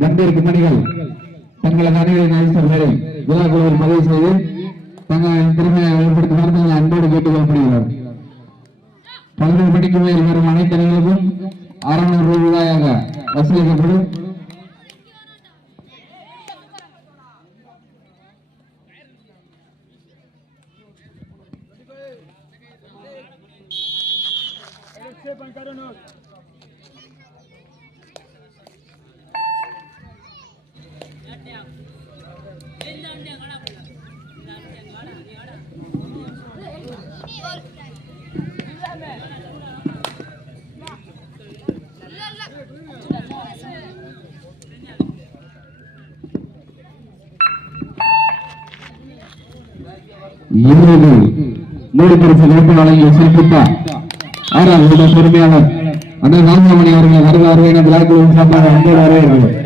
கம்பீர் குமணிகள் தங்களது அணிகளின் அறிவித்தவர்களை விழாக்குழுவில் பதிவு செய்து தங்களின் திறமையை வெளிப்படுத்துமாறு அன்போடு கேட்டுக்கொள்ளப்படுகிறார். 11 மணிக்கு மேல் வரும் அனைத்து அணிகளுக்கும் 600 ரூபாயாக வசூலிக்கப்படும். மூடி பரிசு வேட்பாளர்களை சிறப்பித்தார் 6வது விட பொறுமையாளர் அண்ணன் நான்காமணி அவர்கள் வருவார்கள் என விழாக்குழுவின் சார்பாக அன்போடு வரவேற்கிறோம்.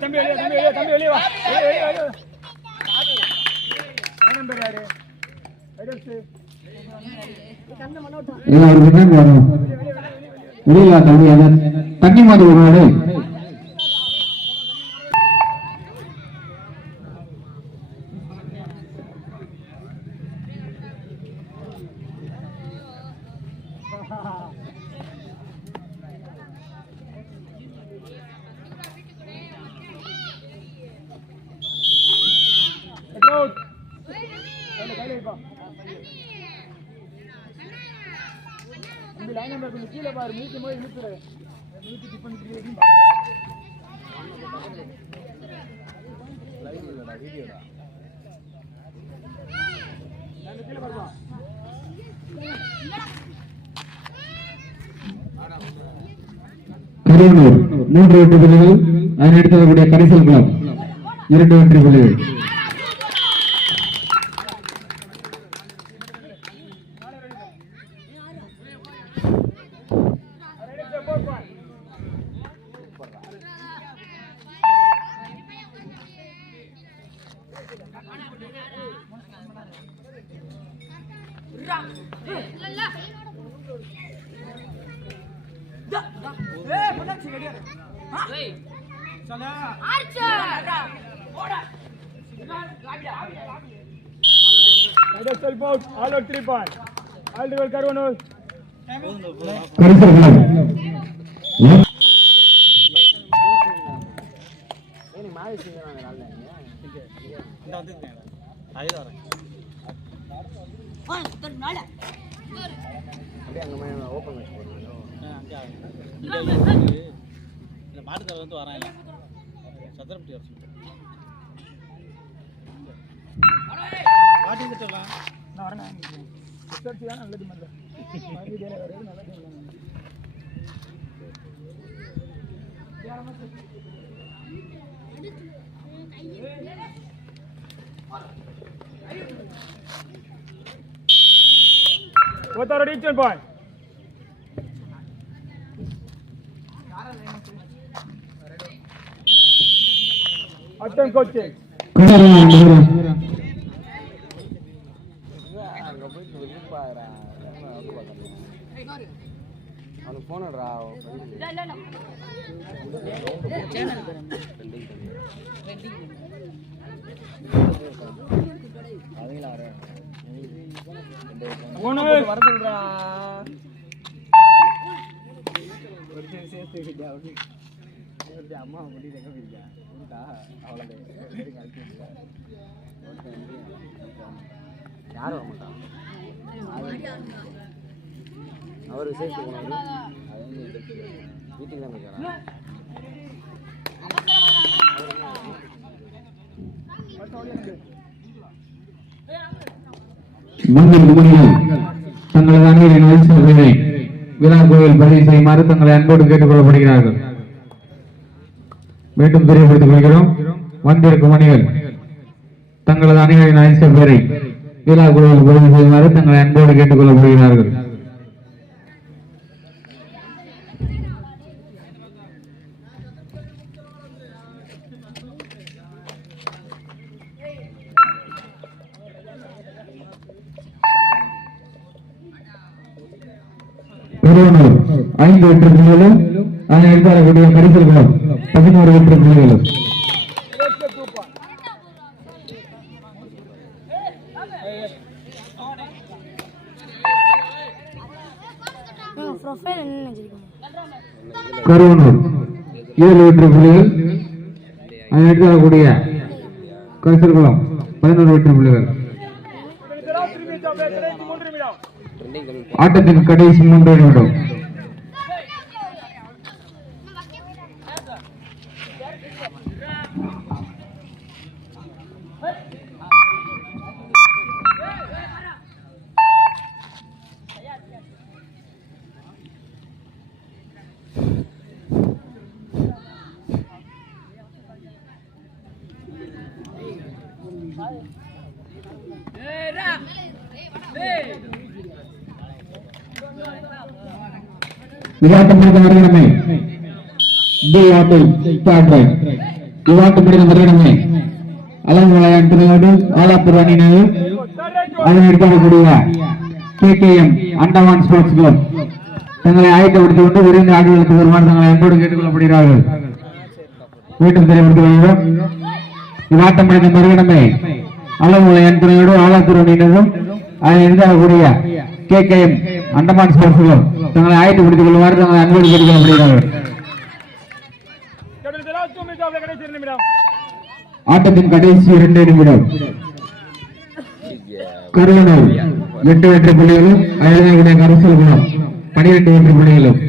தம்பி வெளியே வா. தண்ணி மாதிரி ஒரு கீழே பாரு மீட்டு போய் இழுத்துரு மீட்டு டிப் பண்ணிட்டு கீழே பாருப்பா. கரூர் 3 வெற்றி புள்ளிகள், அதனடுத்து வரக்கூடிய கரிசல் கிளப் 2 வெற்றி புள்ளிகள். All out 3 point. All the way Karunul. மாட்டுக்கார வந்து வராங்க சத்திரப்பட்டி வர சொல்லிட்டு மாட்டி திட்டலாம் நான் வரேன் சர்ச்சி தான் நல்லது மல்ல மாதிரி தேல வரது நல்லது What are the reach point? Attempt coaching. அவனுக்கு போனடா வர சொல்றா அம்மா முடியல எங்க போயிருக்கா அவ்வளவு யாரும் வர மாட்டான் அவர் விசேஷத்துக்கு போனாரு வீட்டுக்கு தான் போயிருக்காரா தங்களது அணியின் வயசு விழா கோவில் பதிவு செய்யுமாறு தங்களை அன்போடு கேட்டுக் கொள்ளப்படுகிறார்கள். மீண்டும் தெரியப்படுத்திக் கொள்கிறோம். வந்திருக்கும் அணிகள் தங்களது அணிகளின் ஐச பேரை விழா கோவில் பதிவு செய்யுமாறு தங்களை அன்போடு கேட்டுக் கொள்ளப்படுகிறார்கள். பெருவனூர் 5 வெற்றி புள்ளிகளும் அதனை எதிர்பார்க்கக்கூடிய பரிசல்களும் 11 வெற்றி புள்ளிகளும். கருவனூர் 7 வெற்றி புள்ளிகள் அதனை எதிர்பார்க்கக்கூடிய பரிசல்களும் 11 வெற்றி புள்ளிகள். ஆட்டத்தின் கடைசி 3 நிமிடம். இவாட்டம் முடிந்த வருடமே டி ஆட்டில் ஸ்டார்ட் ரைட். இவாட்டம் முடிந்த வருடமே அலங்கு விளையாட்டு துறையோடு ஆலாப்பூர் அணியினர் அதனை எடுக்கக்கூடிய KKM அண்டமான் ஸ்போர்ட்ஸ் கிளப் தங்களை ஆயத்தப்படுத்திக் கொண்டு விரைந்து ஆடுகளுக்கு வருமாறு தங்களை அன்போடு கேட்டுக் கொள்ளப்படுகிறார்கள். மீண்டும் தெரியப்படுத்திக் கொள்கிறோம். இவாட்டம் முடிந்த மறுகணமே அலங்கு விளையாட்டு துறையோடு ஆலாப்பூர் அணியினரும் அதனை எடுக்கக்கூடிய KKM அண்டமான் ஸ்போர்ட்ஸ் கிளப் தங்களை ஆயத்தப்படுத்திக் கொள்ளுமாறு தங்களை அன்போடு கேட்டுக் கொள்ளப்படுகிறார்கள். ஆட்டத்தின் கடைசி 2 நிமிடம். கருவனூர் 8 வெற்றி புள்ளிகளும் அயல்நாயகுடைய கரசல் குளம் 12 வெற்றி புள்ளிகளும்.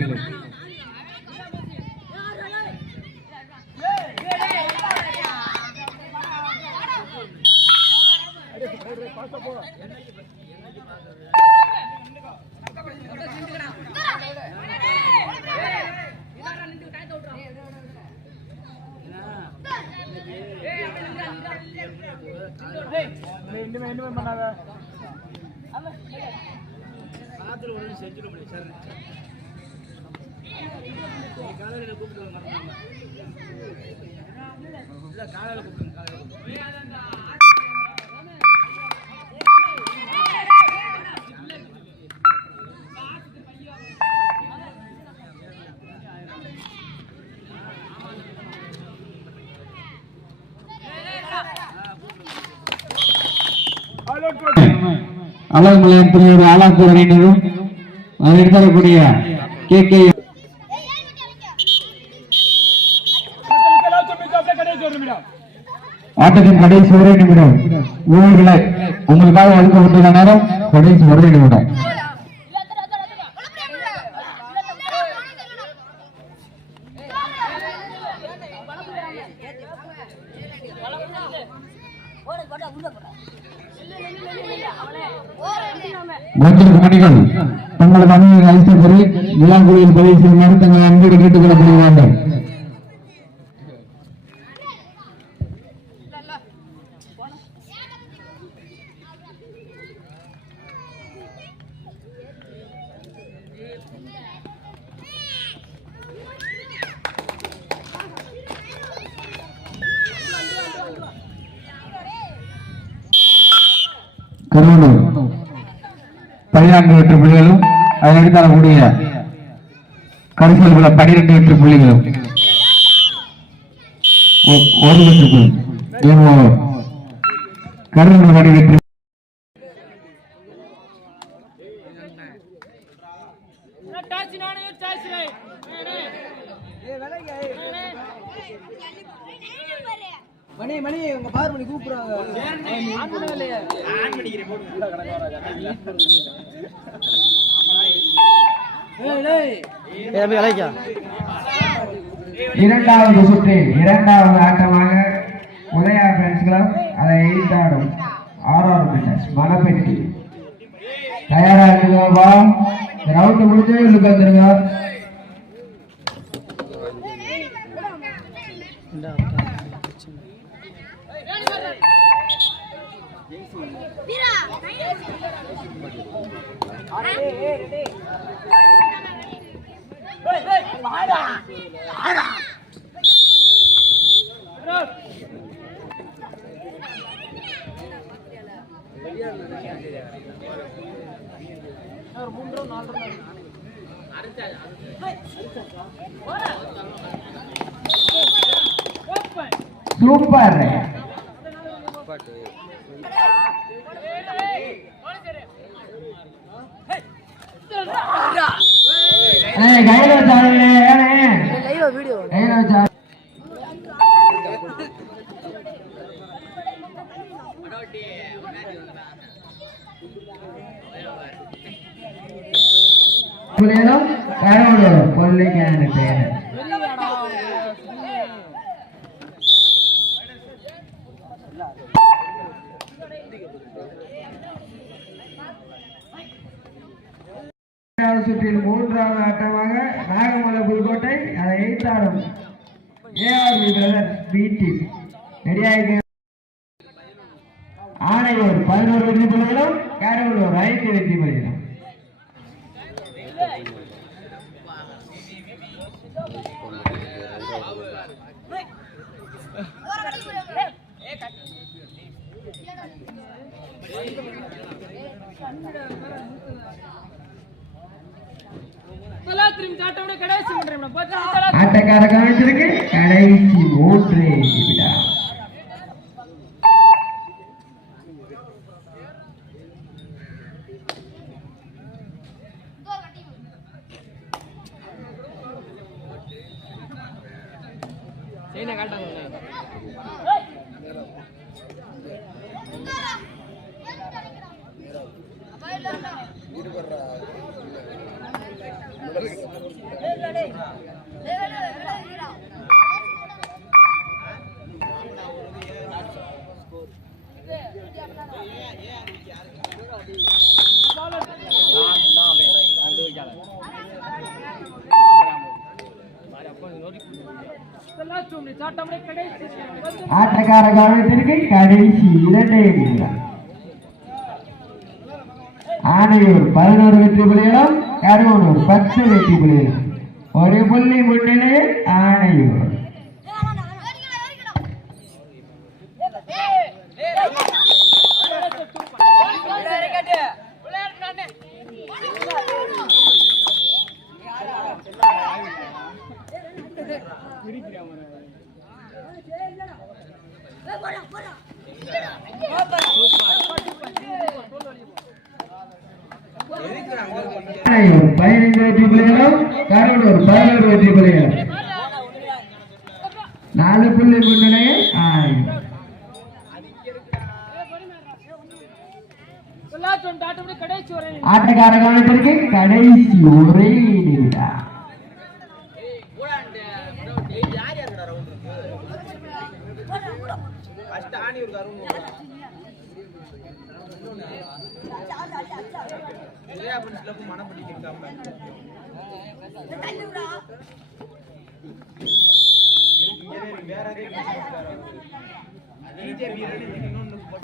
அலகுமலையின் துறையோடு ஆலாப்பூர் அணியினரும் அதை எடுக்கக்கூடிய KKM ஆட்டத்தின் கடைசி 1 நிமிடம். ஊர்களை உங்களுக்காக ஒதுக்கப்பட்டுள்ள நேரம் கடைசி 1 நிமிடம். வந்திருக்கும் அணிகள் தங்களது அணியை அழைத்து பெறி விழாக்குழுவில் பதிவு செய்யுமாறு தங்களை அன்போடு கேட்டுக் கொள்ளப்படுகிறார்கள். கருவனூர் 14 வெற்றி புள்ளிகளும் அதை எடுத்தாலக்கூடிய கடைசியில் 12 வெற்றி புள்ளிகளும் ஒரு வெற்றிக்கு கருண் வடி வெற்றி மணி மணி உங்க பாரு மணி கூப்பிடுறாங்க இரண்டாவது சுற்றில் இரண்டாவது ஆட்டமாக உதயா ஃப்ரெண்ட்ஸ் கிளப் அதை எய்தாடும் ஆர்ஆர் பின்னஸ் மணப்பெட்டி தயாரா இருக்குங்கப்பா ரவுண்ட் முடிஞ்சே உள்ளுக்கு வந்துருங்க சூப்பர் கையில வச்சாருங்களே கையில வச்சா புரியலும் கரோடு கொல்லிக்கான பேர் சுற்றில் மூன்றாவது ஆட்டமாக நாகமலை புதுக்கோட்டை அதை எய்தாடும் ஏஆர்வி பிரதர்ஸ் பி டீம் ரெடியாக ஆணையூர் 11 வெற்றி புள்ளிகளும் கரூர் 5 வெற்றி புள்ளிகளும் ஆட்டக்கார கவனிச்சிருக்கு கடைசி 3 நிமிடம் ஆட்டக்கார கவனத்திற்கு கடைசி 2 நிமிடம் ஆணையூர் 11 வெற்றி புள்ளிகளும் கரூர் 10 வெற்றி புள்ளிகளும் ஒரு புள்ளி முன்னிலையில் ஆணையூர் ஆணையூர் 15 வெற்றி புள்ளிகளும் கரூர் 11 வெற்றி புள்ளிகளும் 4 புள்ளி முன்னிலையில் ஆணையூர் ஆட்டக்கார கவனத்திற்கு கடைசி 1 நிமிடம்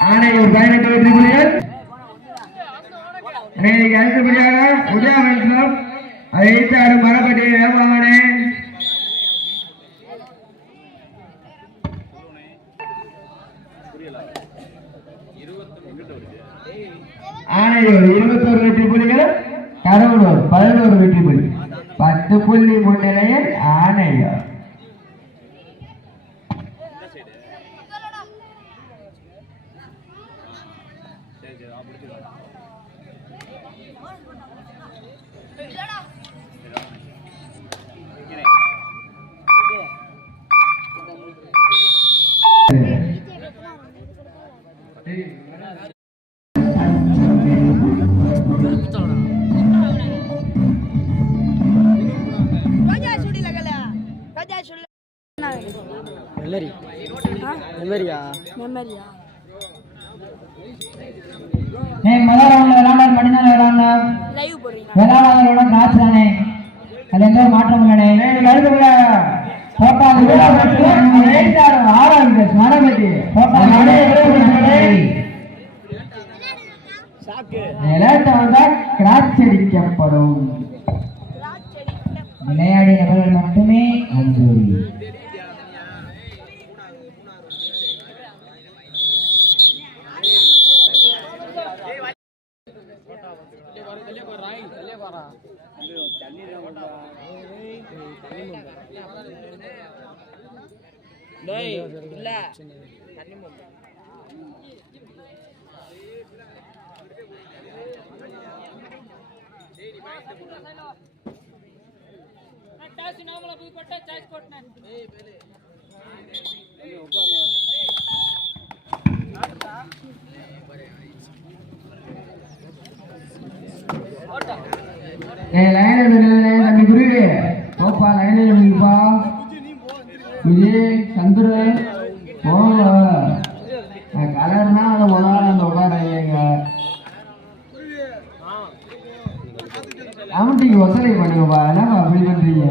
ஆணையூர் 18 வெற்றி புள்ளிகள் அடுத்தபடியாக உதயா வெல்கம் அதை எய்தாடும் மரப்பட்டி வேமாவனே ஆணையூர் 21 வெற்றி புள்ளிகள் கரூர் 11 வெற்றி புள்ளி 10 புள்ளி முன்னிலையில் ஆணையா மாற்றம் அடிக்கப்படும் விளையாடிய நபர்கள் மட்டுமே அஞ்சூரி தம்பி குருவி போப்பா லைனில் முடிப்பா விஜய் சந்துரு போங்க கலர்னா அதை முதல்ல அந்த உட்காருங்க கமிட்டிக்கு ஒத்துழை பண்ணுங்கப்பா என்னப்பா அப்படி பண்றீங்க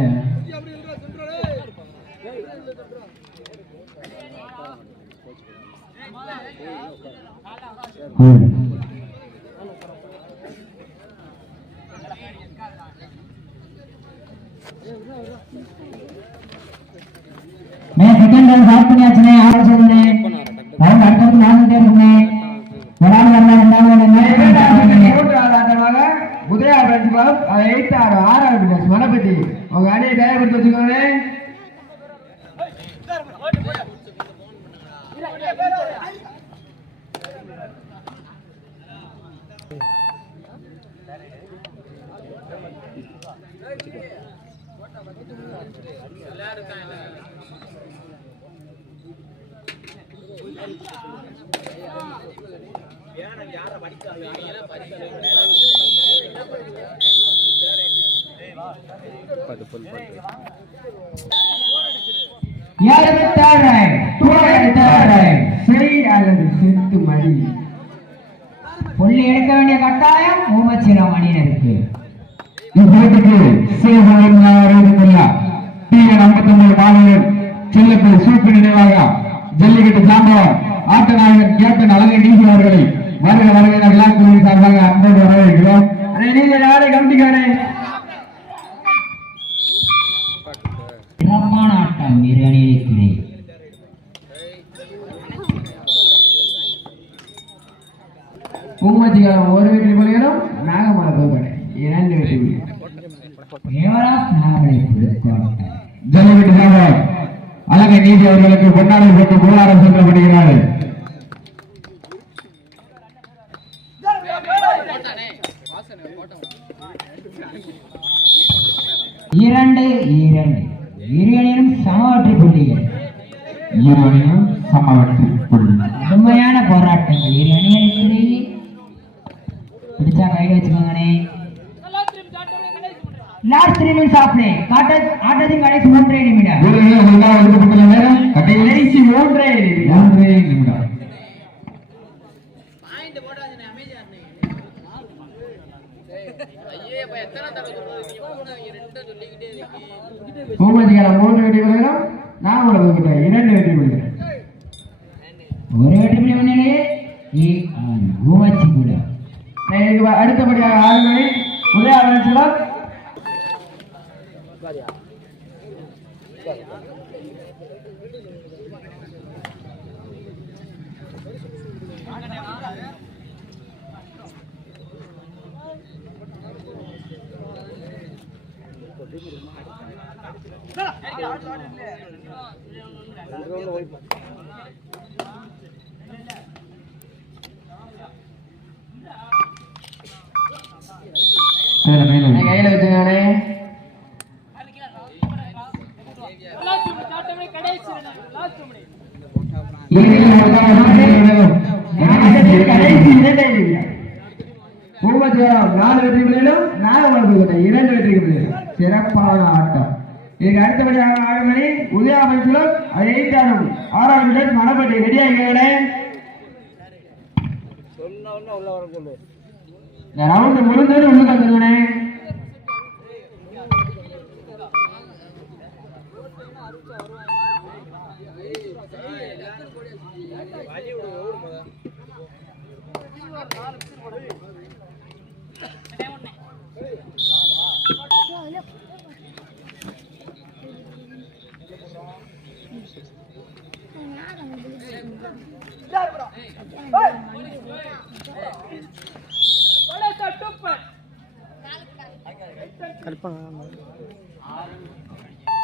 मैं सेकंड रन साफ பண்ணி ஆச்சனே ஆறு சொல்லுனே நான் அடுத்து நான் தேடுனே வராம வந்தா ஆட்டமாக குதிரை ஆடுறது பாப் 8 6 ஆடுது மனபதி உங்க அணியை தயார் பண்ணி வச்சுக்கோங்க புள்ளி எடுக்க வேண்டிய கட்டாயம் ஊமச்சிரம் அணியினருக்கு இப்போதைக்கு செல்லப்பல் சூப்பு நினைவாக ஜல்லிக்கட்டு சாம்பவன் ஆட்ட நாயகன் கேப்டன் அழகை நீதி அவர்களை வருக வருக விழாக்குழுவின் சார்பாக அன்போடு வரவேற்கிறோம். கமிட்டிக்காரே சிறப்பான ஆட்டம் இரு அணியிலே பூமத்திகாரம் ஒரு வெற்றி புலிகளும் நாகமலை கோக்கடை 2 வெற்றி புலிகள் ஜல்லிக்கட்டு சாம்பவன் அழகை நீதி அவர்களுக்கு பொன்னாடை போட்டு கோலாரம் செல்லப்படுகிறார்கள். இரண்டு இருவரும் சமவெற்றி புள்ளிகள் கடுமையான போராட்டங்கள் இரு அணிகளுக்கு பிடிச்சா கையில் வச்சுக்கோங்கண்ணே. லாஸ்ட் 3 மினிட்ஸ் ஆஃப் ப்ளே ஆட்டத்தின் கடைசி 3 நிமிடம் கடைசி 3 நிமிடம் பூமதிகாரம் 3 வெற்றி புலிகளும் நாகமலை கோக்கடை 2 வெற்றி புலிகள் ஒரு வெற்றி புலி முன்னிலையே பூமச்சி கூட அடுத்தபடியாக 6 மணி உதயாவரம் கையில வச்சுக்கானே நாலு வெற்றி புள்ளிகளும் நாகவளர்ப்பு 2 வெற்றி புள்ளிகள். சிறப்பான ஆட்டம். இதுக்கு அடுத்தபடியாக ஆடுமணி உதயா அமைச்சரும் அதை 6ஆம் மினிட் மணப்பட்டி ரெடியாகிறே. இந்த ரவுண்ட் முடிஞ்சது உள்ள வந்துருங்கண்ணே.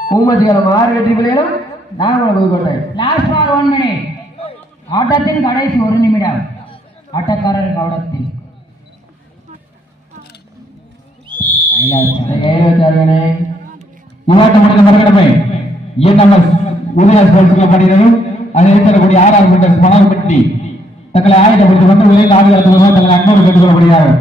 பூமத்திகளம் 6 வெற்றி புள்ளிகளும் நாகவளம் புதுக்கோட்டை. லாஸ்ட் பார் 1 மினிட். ஆட்டத்தின் கடைசி 1 நிமிடம். ஆட்டக்காரர் கவனத்தில் இவாட்டம் முடிந்த மறுகடமை என்எம்எஸ் உதயா ஸ்போர்ட்ஸ் கிளப் அணியினரும் அதை இருக்கக்கூடிய 6ஆம் மீட்டர் மணல்பட்டி தங்களை ஆயத்தப்படுத்திக் கொண்டு விரைவில் ஆடுகளத்துக்கு தங்களை அன்போடு கேட்டுக் கொள்ளப்படுகிறார்கள்.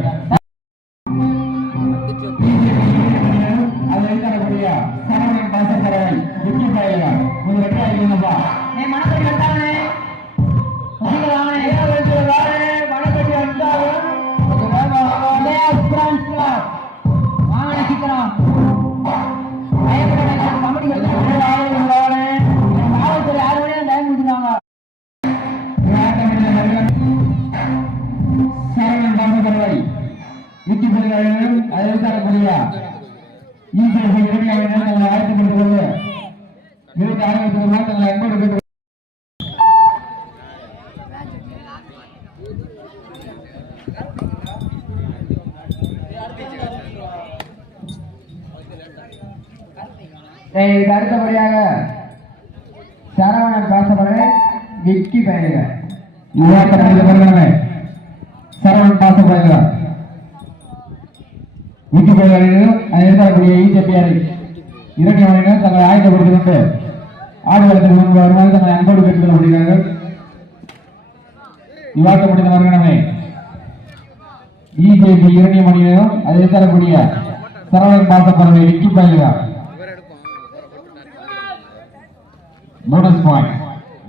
அடுத்தபடியாக சரவணன் பாசப்படவே விக்கி பெயருங்க. சரவணன் பாசப்படுகிறார். விக்கி பெயர்கள் அதை இருக்கக்கூடிய இஜேபிஆர் இரண்டு மணிகள் தங்களை ஆயத்தப்படுத்திக் கொண்டு ஆடுகளத்துக்கு முன்பு வருமாறு தங்களை அன்போடு கேட்டுக் கொள்ளப்படுகிறார்கள். விவாதம் முடிந்த மறுகணமே இஜேபி 2 மணிகளும் அதை தரக்கூடிய சரவணன் பாசப்படவை விக்கி பெயர்கிறார். போனஸ் பாயிண்ட்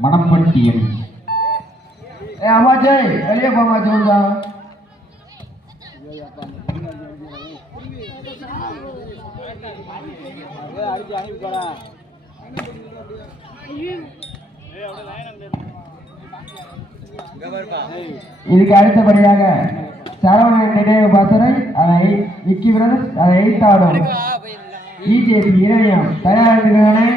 மணப்பட்டியில் அம்மாச்சே வெளியே போமாச்சு கொஞ்சம். இதுக்கு அடுத்தபடியாக சரவணன் நினைவு பாசறை அதை விக்கி பிரதர்ஸ் அதை எய்த்தாடும் பிஜேபி இரணியம் தயாரிக்கிறானே.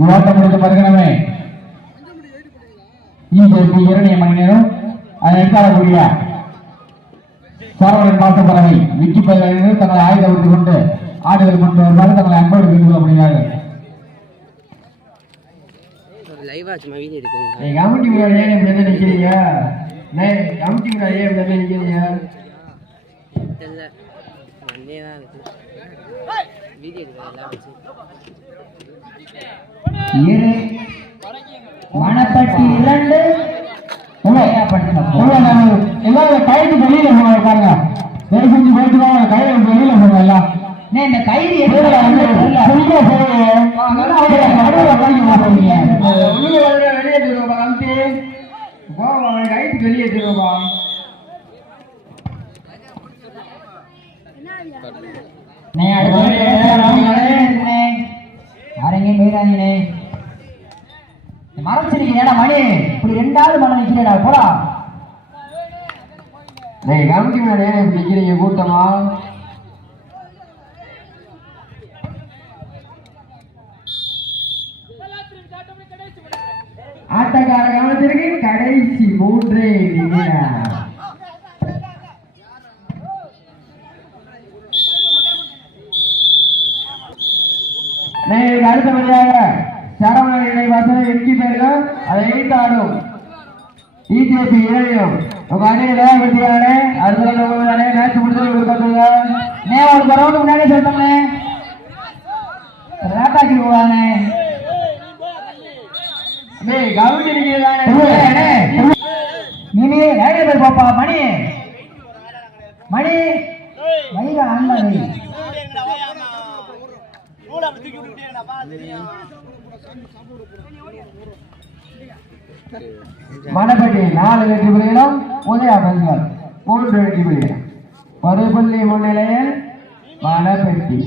விவாதம் முடிந்த மறுகணமே இஜேபி 2 மணி நேரம் அதை எடுத்தாடக்கூடிய சரவணன் பாசப்பறவை விக்கி பெயர்கள் தங்களை ஆயுதப்படுத்திக் கொண்டு ஆடுகள் கொண்டு வருமாறு தங்களை அன்போடு கேட்டுக் கொள்ளப்படுகிறார்கள். கமிட்டி முன்னாடி ஏன் இப்படி நிக்கிறீங்க? கமிட்டி முன்னாடி ஏன் இப்படி நிக்கிறீங்க? மணப்பட்டி 2 எல்லாரும் கைது வெளியில போவாங்க. செஞ்சு போயிட்டு கைது வெளியில போங்க. எல்லாம் இந்த கைது வெளியே கைது வெளியே யாரெங்கயும் போயிடாதீங்கண்ணே. மறைச்சிருக்கீங்க ஏடா மணி இப்படி 2ஆவது மணி நிக்கிறேடா போடா. கவனிக்கவே இப்படி நிக்கிறீங்க கூட்டமா. ஆட்டக்கார கவனத்திற்கு கடைசி 3 நிமிடம். அடுத்தபடியாக சரவணன் இணைவாசல் எங்கி பேர்கள் அதை எய்தாடும் இஜேபி இணையும் உங்க அணியில வெற்றியானே அடுத்த மேட்ச் முடிஞ்சு நேவாள் பரவாயில்ல முன்னாடி சொல்லிட்டோம்னே ராட்டாக்கி போவானே நீ நேரே போய் பாப்பா மணி மணி வயிறு ஆன்மணி மணப்பட்டி 4 வெற்றி புள்ளிகளும் உதயா பெண்கள் 3 வெற்றி புள்ளிகள். ஒரு புள்ளி முன்னிலையில் மணப்பட்டி.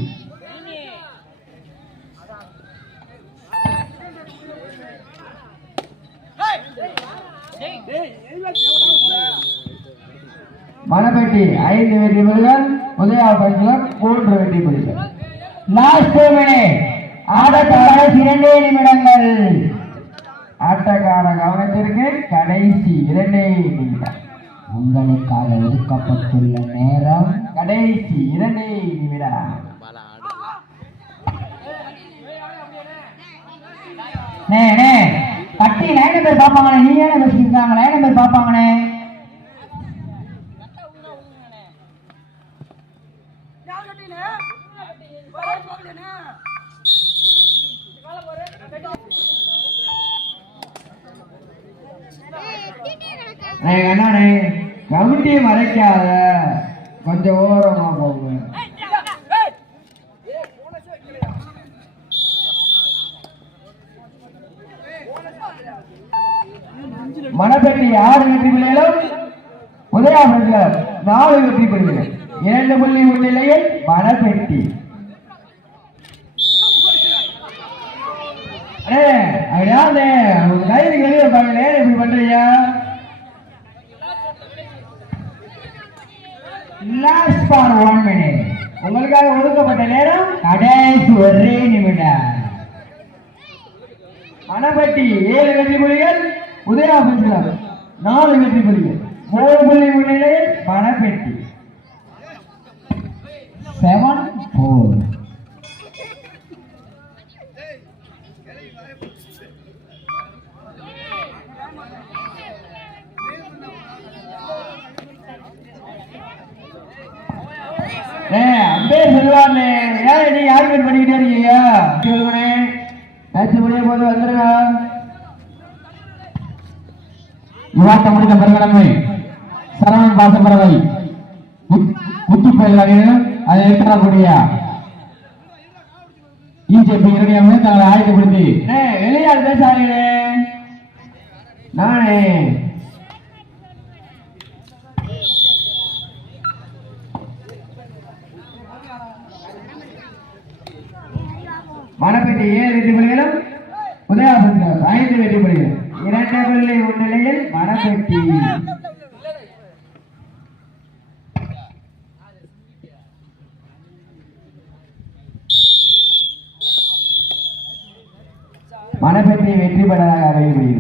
மணப்பட்டி 5 வெற்றி புள்ளிகள் உதயா பெண்கள் 3 வெற்றி புள்ளிகள். லாஸ்ட் மினிட் ஆட்டக்கார 2 நிமிடங்கள். ஆட்டக்கார கவனத்திற்கு கடைசி 2 நிமிடம். உங்களுக்காக ஒதுக்கப்பட்டுள்ள நேரம் கடைசி 2 நிமிடம். கட்டி லைன் நம்பர் பாப்பாங்கண்ணே. நீ ஏன் பேசிருக்காங்க லைன் நம்பர் பாப்பாங்கண்ணே. அண்ணாண்ணே கமிட்டியை மறைக்காத கொஞ்சம் ஓரமா போங்க. மணப்பட்டி 6 வெற்றி புள்ளிகளும் உதயா பெண்கள் 4 வெற்றி புள்ளிகள். 2 புள்ளி முன்னிலையில் மணப்பட்டி. வெளியே பாருங்க இப்படி பண்றீங்க. Last for 1 minute. உங்களுக்காக ஒதுக்கப்பட்ட நேரம் கடைசி 1 நிமிடம். மணப்பட்டி 7 வெற்றி புள்ளிகள் உதயா பெண்கள் 4 வெற்றி புள்ளிகள். 3 புள்ளி முன்னிலையில் மணப்பட்டி 7-4. அம்பேர் சொல்லுவாங்களே ஏன் நீங்க ஆர்கியூமெண்ட் பண்ணிக்கிட்டே இருக்கீங்க. மேட்ச் முடிய போது வந்துருங்க. விவாதம் முடிந்த பெருங்கடமை சரவணன் பாசப்பறவை முத்து பயிர்கள் அதை எதிர்க்கக்கூடிய இஜேபி இரணியமே தங்களை ஆயுதப்படுத்தி வெளியால் பேசாதீங்களே. நானே மணப்பட்டி 7 வெற்றி புள்ளிகளும் உதயா பெண்கள் 5 வெற்றி புள்ளிகள். 2 புள்ளி முன்னிலையில் மணப்பட்டி. மணப்பட்டி வெற்றி பெற்றதாக அறிவிக்கப்படுகிறது.